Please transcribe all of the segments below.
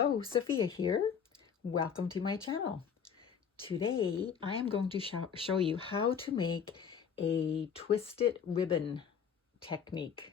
Hello, Sophia here. Welcome to my channel. Today I am going to show you how to make a twisted ribbon technique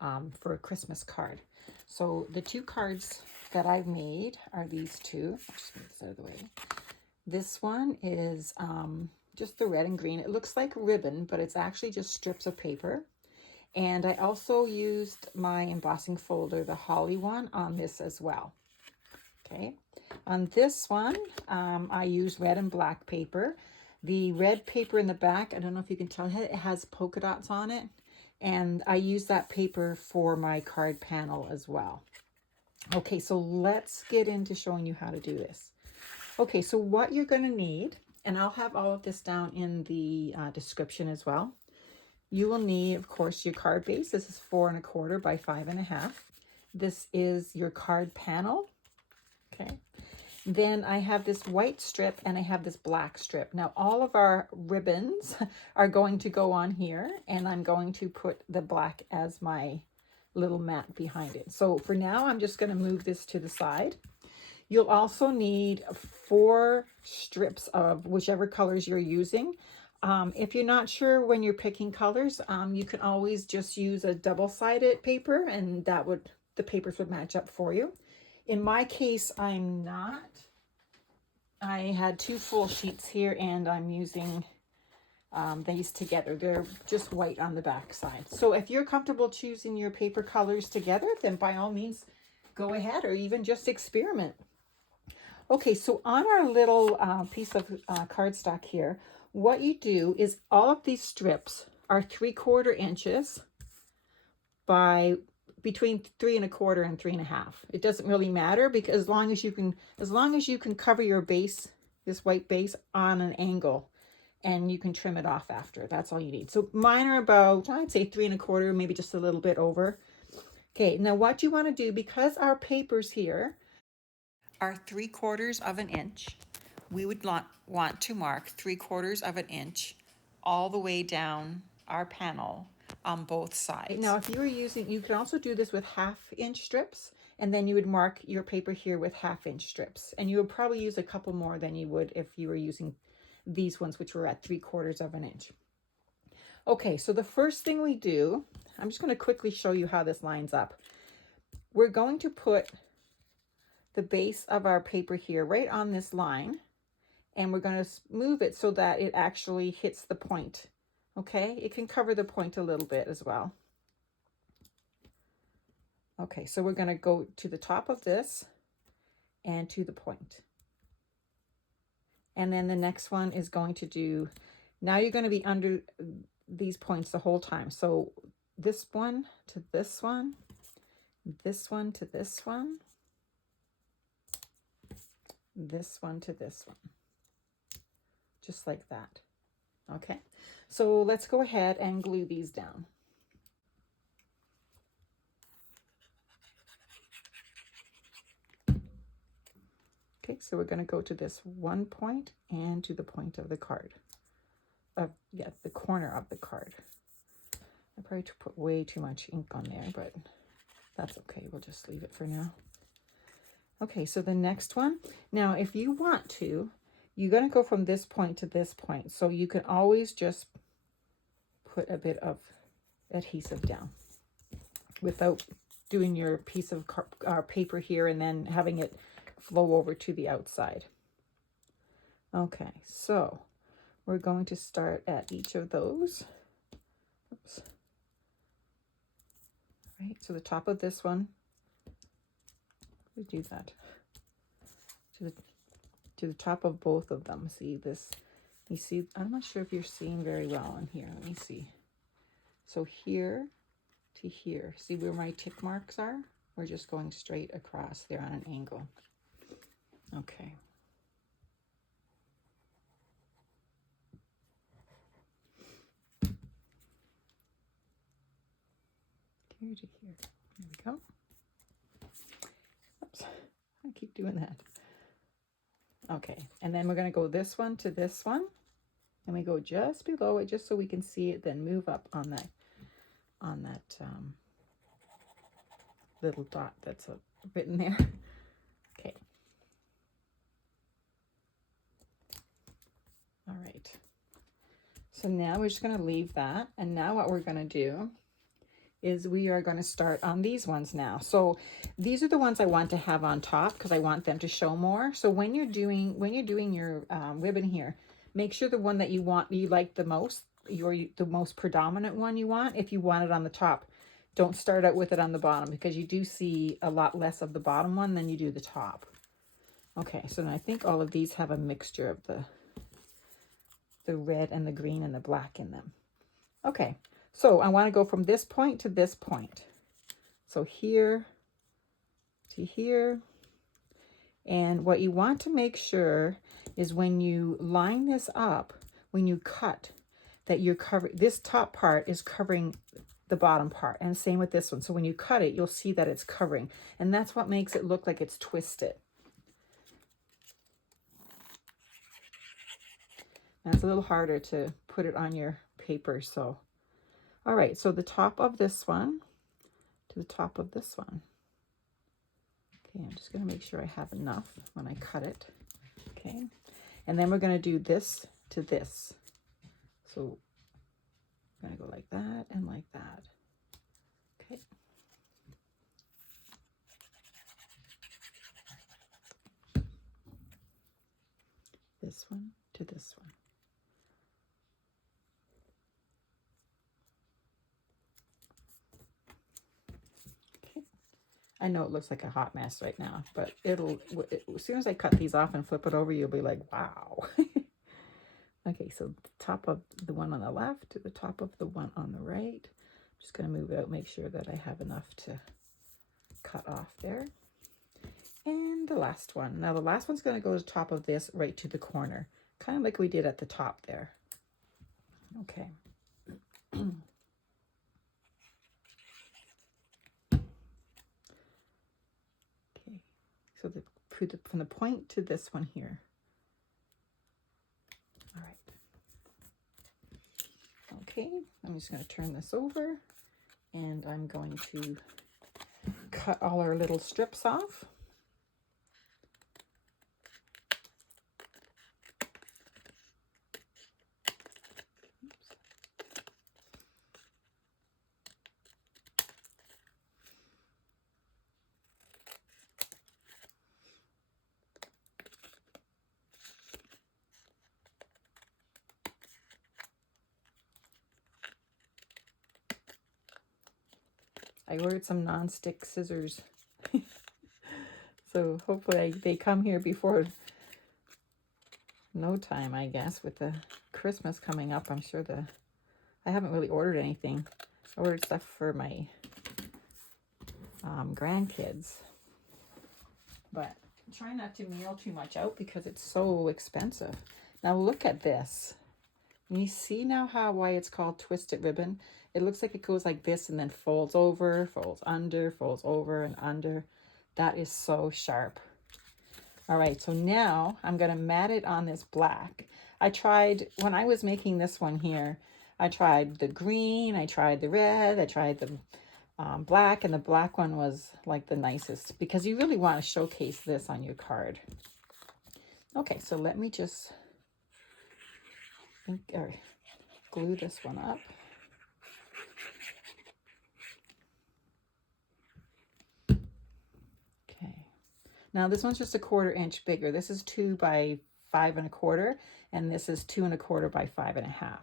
for a Christmas card. So the two cards that I've made are these two. I'll just move this out of the way. This one is just the red and green. It looks like ribbon, but it's actually just strips of paper. And I also used my embossing folder, the Holly one, on this as well. Okay, on this one, I use red and black paper. The red paper in the back, I don't know if you can tell, it has polka dots on it. And I use that paper for my card panel as well. Okay, so let's get into showing you how to do this. Okay, so what you're going to need, and I'll have all of this down in the description as well. You will need, of course, your card base. This is 4 1/4 by 5 1/2. This is your card panel. Okay. Then I have this white strip and I have this black strip. Now all of our ribbons are going to go on here, and I'm going to put the black as my little mat behind it. So for now, I'm just going to move this to the side. You'll also need 4 strips of whichever colors you're using. If you're not sure when you're picking colors, you can always just use a double-sided paper, and the papers would match up for you. In my case, I'm not. I had 2 full sheets here, and I'm using these together. They're just white on the back side. So if you're comfortable choosing your paper colors together, then by all means, go ahead, or even just experiment. Okay, so on our little piece of cardstock here, what you do is all of these strips are 3/4 inches by between 3 1/4 and 3 1/2. It doesn't really matter, because as long as you can cover your base, this white base, on an angle, and you can trim it off after. That's all you need. So mine are about, I'd say 3 1/4, maybe just a little bit over. Okay, now what you want to do, because our papers here are 3/4 of an inch, we would want to mark 3/4 of an inch all the way down our panel on both sides. Now, if you were using, you could also do this with 1/2 inch strips, and then you would mark your paper here with 1/2 inch strips, and you would probably use a couple more than you would if you were using these ones, which were at 3/4 of an inch. Okay, so the first thing we do, I'm just going to quickly show you how this lines up. We're going to put the base of our paper here right on this line, and we're going to move it so that it actually hits the point. Okay, it can cover the point a little bit as well. Okay, so we're going to go to the top of this and to the point. And then the next one is going to do, now you're going to be under these points the whole time. So this one to this one, this one to this one, this one to this one, just like that. Okay, so let's go ahead and glue these down. Okay, so we're going to go to this one point and to the point of the card. The corner of the card. I probably put way too much ink on there, but that's okay. We'll just leave it for now. Okay, so the next one. Now, if you want to, you're going to go from this point to this point. So you can always just put a bit of adhesive down without doing your piece of paper here and then having it flow over to the outside. Okay, so we're going to start at each of those. Oops. Right, so the top of this one, we do that to the top of both of them. See this? You see, I'm not sure if you're seeing very well in here. Let me see. So here to here, see where my tick marks are? We're just going straight across there on an angle. Okay. Here to here. There we go. Oops, I keep doing that. Okay, and then we're going to go this one to this one, and we go just below it, just so we can see it, then move up on that little dot that's written there. Okay, So now we're just going to leave that. And now what we're going to do is we are going to start on these ones now. So these are the ones I want to have on top because I want them to show more. So when you're doing your ribbon here, make sure the one that you like the most, the most predominant one you want. If you want it on the top, don't start out with it on the bottom because you do see a lot less of the bottom one than you do the top. Okay, so I think all of these have a mixture of the red and the green and the black in them. Okay, so I want to go from this point to this point. So here to here. And what you want to make sure is when you line this up, when you cut, that you're covering, this top part is covering the bottom part. And same with this one. So when you cut it, you'll see that it's covering. And that's what makes it look like it's twisted. Now it's a little harder to put it on your paper. So, all right. So the top of this one to the top of this one. Okay, I'm just going to make sure I have enough when I cut it. Okay, and then we're going to do this to this. So I'm going to go like that and like that. Okay. This one to this one. I know it looks like a hot mess right now, but as soon as I cut these off and flip it over, you'll be like, wow. Okay, so the top of the one on the left to the top of the one on the right. I'm just going to move it out, make sure that I have enough to cut off there. And the last one. Now the last one's going to go to the top of this right to the corner, kind of like we did at the top there. Okay. So from the point to this one here. All right. Okay, I'm just going to turn this over and I'm going to cut all our little strips off. I ordered some non-stick scissors. So hopefully they come here before no time, I guess, with the Christmas coming up. I'm sure I haven't really ordered anything. I ordered stuff for my grandkids. But I'm trying not to mail too much out because it's so expensive. Now look at this. And you see now why it's called twisted ribbon? It looks like it goes like this and then folds over, folds under, folds over and under. That is so sharp. All right, so now I'm going to mat it on this black. I tried, when I was making this one here, I tried the green, I tried the red, I tried the black, and the black one was like the nicest because you really want to showcase this on your card. Okay, so let me just glue this one up. Okay, now this one's just 1/4 inch bigger. This is 2 by 5 1/4, and this is 2 1/4 by 5 1/2.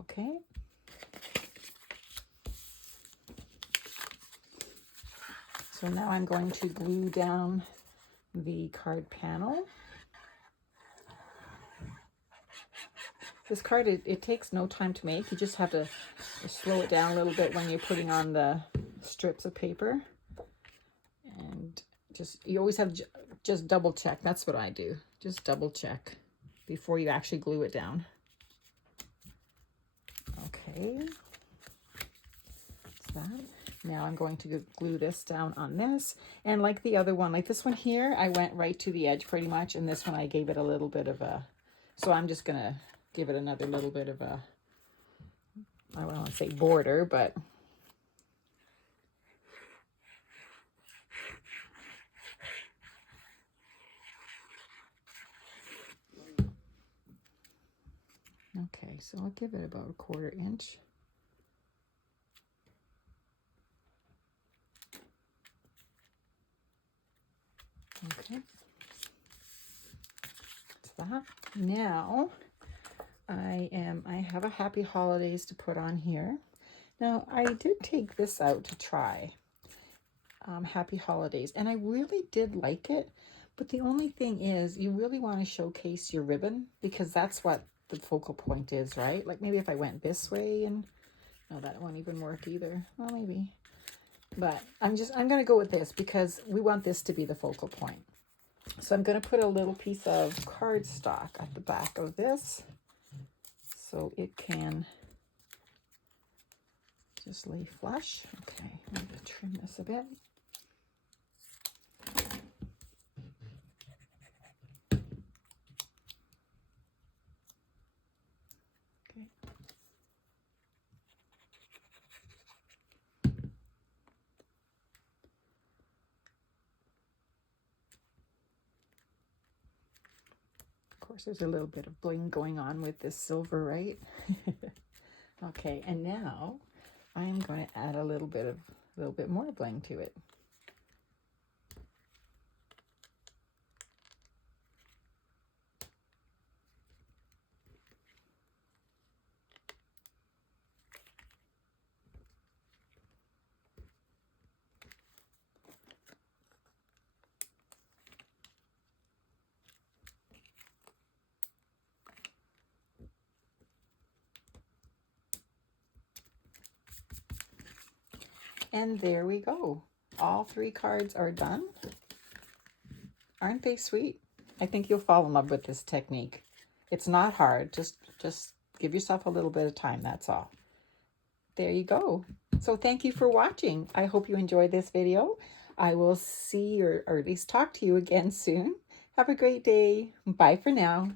Okay. So now I'm going to glue down the card panel. This card, it takes no time to make. You just have to slow it down a little bit when you're putting on the strips of paper. And you always have to just double check. That's what I do. Just double check before you actually glue it down. Okay. That's that. Now I'm going to glue this down on this. And like the other one, like this one here, I went right to the edge pretty much. And this one, I gave it a little bit of a, so I'm just going to give it another little bit of a, I don't want to say border, but Okay, so I'll give it about 1/4 inch. Okay, that's that. Now I have a Happy Holidays to put on here. Now I did take this out to try Happy Holidays, and I really did like it. But the only thing is, you really want to showcase your ribbon, because that's what the focal point is, right? Like maybe if I went this way, and no, that won't even work either. Well, maybe. But I'm going to go with this because we want this to be the focal point. So I'm going to put a little piece of cardstock at the back of this so it can just lay flush. Okay, I'm going to trim this a bit. Okay. Of course, there's a little bit of bling going on with this silver, right? Okay, and now I'm going to add a little bit more bling to it. And there we go. All 3 cards are done. Aren't they sweet? I think you'll fall in love with this technique. It's not hard. Just give yourself a little bit of time, that's all. There you go. So thank you for watching. I hope you enjoyed this video. I will see or at least talk to you again soon. Have a great day. Bye for now.